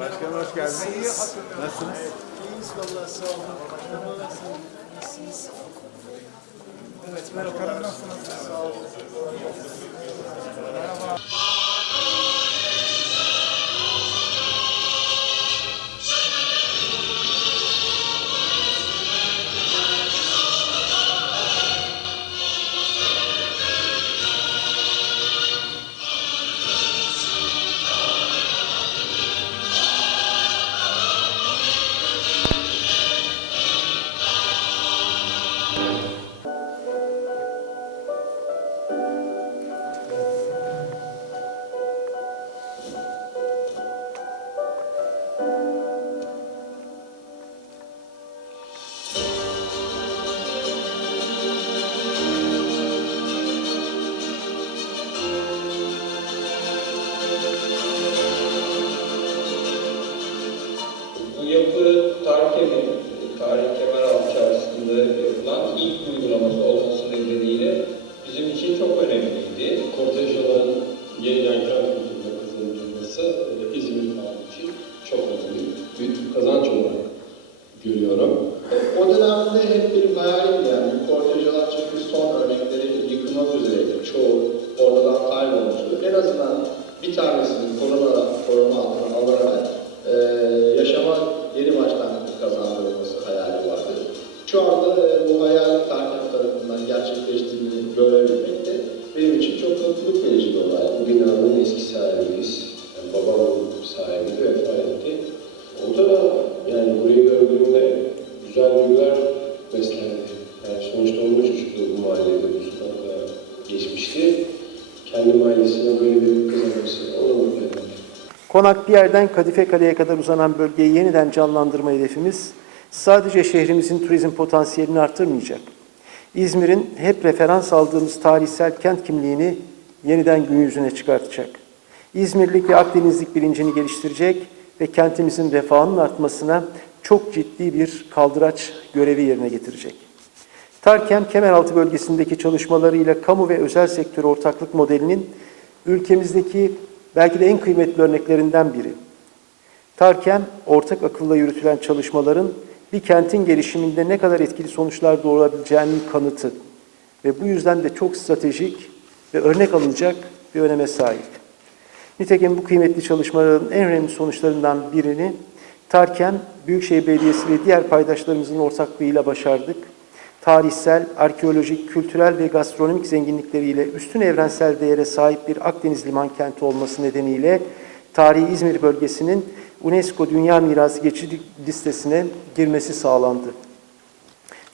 Başkanım hoş geldiniz. Nasılsınız? İyiyiz valla sağ olun. Nasılsınız? Evet merhaba. Nasılsınız? संयुक्त ताड़ Tarih Kemeraltı çarşısında yapılan ilk uygulaması olması nedeniyle bizim için çok önemliydi. Kortejyaların yeniden kent kültürüne kazanılması e, İzmir tarihi için çok önemli. Büyük bir kazanç olarak görüyorum. Konak bir yerden Kadife Kale'ye kadar uzanan bölgeyi yeniden canlandırma hedefimiz sadece şehrimizin turizm potansiyelini artırmayacak. İzmir'in hep referans aldığımız tarihsel kent kimliğini yeniden gün yüzüne çıkartacak. İzmirlik ve Akdenizlik bilincini geliştirecek ve kentimizin refahının artmasına çok ciddi bir kaldıraç görevi yerine getirecek. Tarkem Kemeraltı bölgesindeki çalışmalarıyla kamu ve özel sektör ortaklık modelinin ülkemizdeki belki de en kıymetli örneklerinden biri. Tarkem, ortak akılla yürütülen çalışmaların bir kentin gelişiminde ne kadar etkili sonuçlar doğurabileceğinin kanıtı ve bu yüzden de çok stratejik ve örnek alınacak bir öneme sahip. Nitekim bu kıymetli çalışmaların en önemli sonuçlarından birini Tarkem, Büyükşehir Belediyesi ve diğer paydaşlarımızın ortaklığıyla başardık. Tarihsel, arkeolojik, kültürel ve gastronomik zenginlikleriyle üstün evrensel değere sahip bir Akdeniz liman kenti olması nedeniyle Tarihi İzmir bölgesinin UNESCO Dünya Mirası geçici listesine girmesi sağlandı.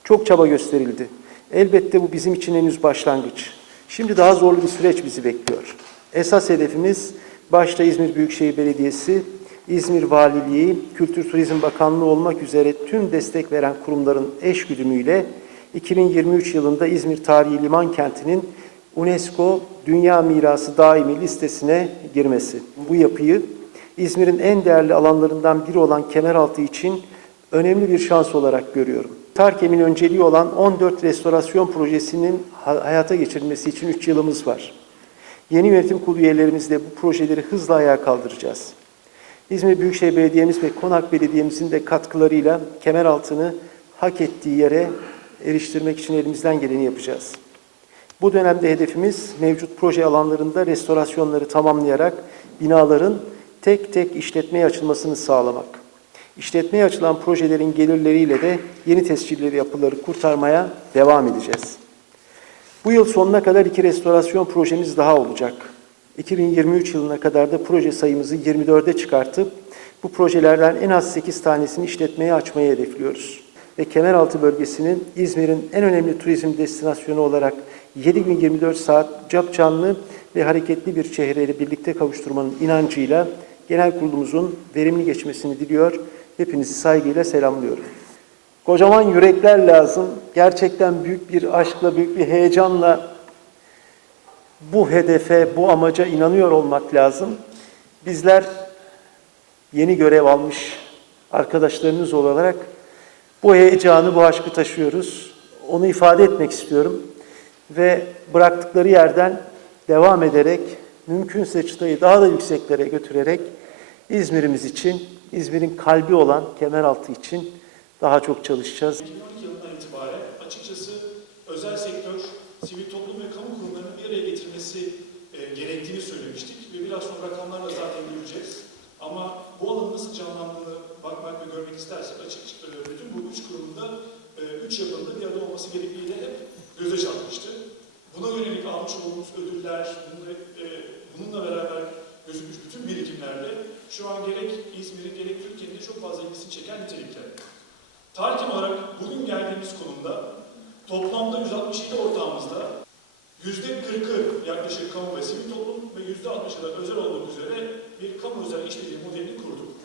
Çok çaba gösterildi. Elbette bu bizim için henüz başlangıç. Şimdi daha zorlu bir süreç bizi bekliyor. Esas hedefimiz başta İzmir Büyükşehir Belediyesi, İzmir Valiliği, Kültür Turizm Bakanlığı olmak üzere tüm destek veren kurumların eş güdümüyle 2023 yılında İzmir Tarihi Liman Kenti'nin UNESCO Dünya Mirası Daimi listesine girmesi. Bu yapıyı İzmir'in en değerli alanlarından biri olan Kemeraltı için önemli bir şans olarak görüyorum. Tarkem'in önceliği olan 14 restorasyon projesinin ha- hayata geçirilmesi için 3 yılımız var. Yeni yönetim kurulu üyelerimizle bu projeleri hızla ayağa kaldıracağız. İzmir Büyükşehir Belediye'miz ve Konak Belediye'mizin de katkılarıyla Kemeraltı'nı hak ettiği yere eriştirmek için elimizden geleni yapacağız. Bu dönemde hedefimiz mevcut proje alanlarında restorasyonları tamamlayarak binaların tek tek işletmeye açılmasını sağlamak. İşletmeye açılan projelerin gelirleriyle de yeni tescilleri yapıları kurtarmaya devam edeceğiz. Bu yıl sonuna kadar iki restorasyon projemiz daha olacak. 2023 yılına kadar da proje sayımızı 24'e çıkartıp bu projelerden en az 8 tanesini işletmeye açmayı hedefliyoruz. Ve Kemeraltı bölgesinin İzmir'in en önemli turizm destinasyonu olarak 7 gün 24 saat cap canlı ve hareketli bir şehreyle birlikte kavuşturmanın inancıyla genel kurulumuzun verimli geçmesini diliyor. Hepinizi saygıyla selamlıyorum. Kocaman yürekler lazım. Gerçekten büyük bir aşkla, büyük bir heyecanla bu hedefe, bu amaca inanıyor olmak lazım. Bizler yeni görev almış arkadaşlarınız olarak bu heyecanı, bu aşkı taşıyoruz. Onu ifade etmek istiyorum. Ve bıraktıkları yerden devam ederek, mümkünse çıtayı daha da yükseklere götürerek İzmir'imiz için, İzmir'in kalbi olan Kemeraltı için daha çok çalışacağız. 2012 yılından itibaren açıkçası özel sektör, sivil toplum ve kamu kurumlarının bir araya getirmesi e, gerektiğini söylemiştik ve biraz sonra rakamlarla zaten göreceğiz. Ama bu alanın nasıl canlandığını bakmak ve görmek istersek açık e, bütün bu üç kurumunda e, üç yapının da bir arada olması gerektiği de hep göze çarpmıştı. Buna yönelik almış olduğumuz ödüller, bununla, e, bununla beraber gözükmüş bütün birikimlerle şu an gerek İzmir'in gerek Türkiye'nin de çok fazla ilgisini çeken nitelikte. Tarihim olarak bugün geldiğimiz konumda toplamda 167 ortağımızda %40'ı yaklaşık kamu ve sivil toplum ve %60'ı da özel olmak üzere bir kamu özel işbirliği modelini kurduk.